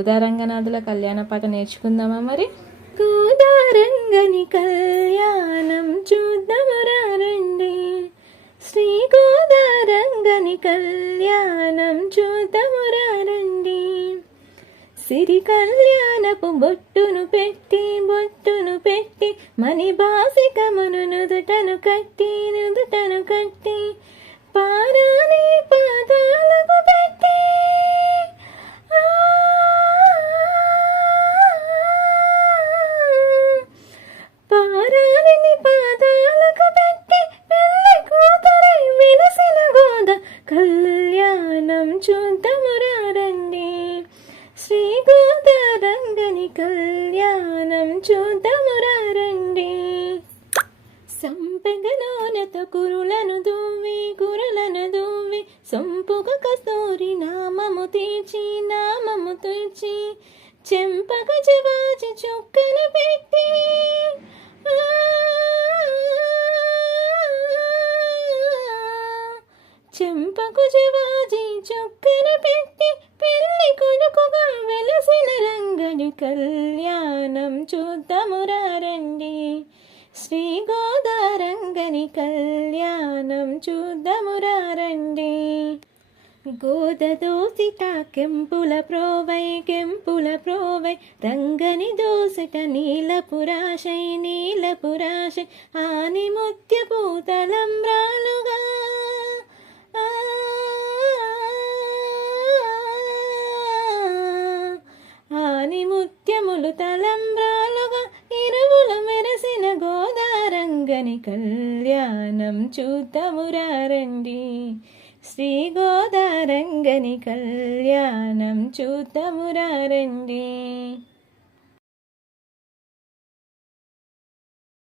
ఉదారంగనాథుల కళ్యాణ పాట నేర్చుకుందామా మరి? గోదారంగని కళ్యాణం చూద్దామరా రండి. శ్రీ గోదారంగని కళ్యాణం చూద్దామరా రండి. సిరి కళ్యాణపు బొట్టును పెట్టి బొట్టును పెట్టి మణి బాసికమును నుదుటను కట్టి నుదుటను కట్టి కళ్యాణం చూద్దామురారండి. శ్రీ గోదారంగని కళ్యాణం చూద్దామురారండి. రండి సంపెగలోనతో కురులను దువ్వి కురులను దువ్వి సొంపుగ కస్తూరి నామము తీర్చి నామము తీర్చి చెంపక జవాజి చుక్కను చెంపకు చివాజీ చొక్కన పెట్టి పెళ్ళి కొడుకుగా వెలసిన రంగని కళ్యాణం చూద్దామురా రండి శ్రీ గోదారంగని కళ్యాణం చూద్దామురా రండి గోద కెంపుల ప్రోవై కెంపుల ప్రోవై రంగని దోసిట నీలపురాశై నీలపురాశై ఆని ముత్యపూతల గోదారంగని కళ్యాణం చూతమురారండి శ్రీ గోదారంగని కళ్యాణం చూతమురారండి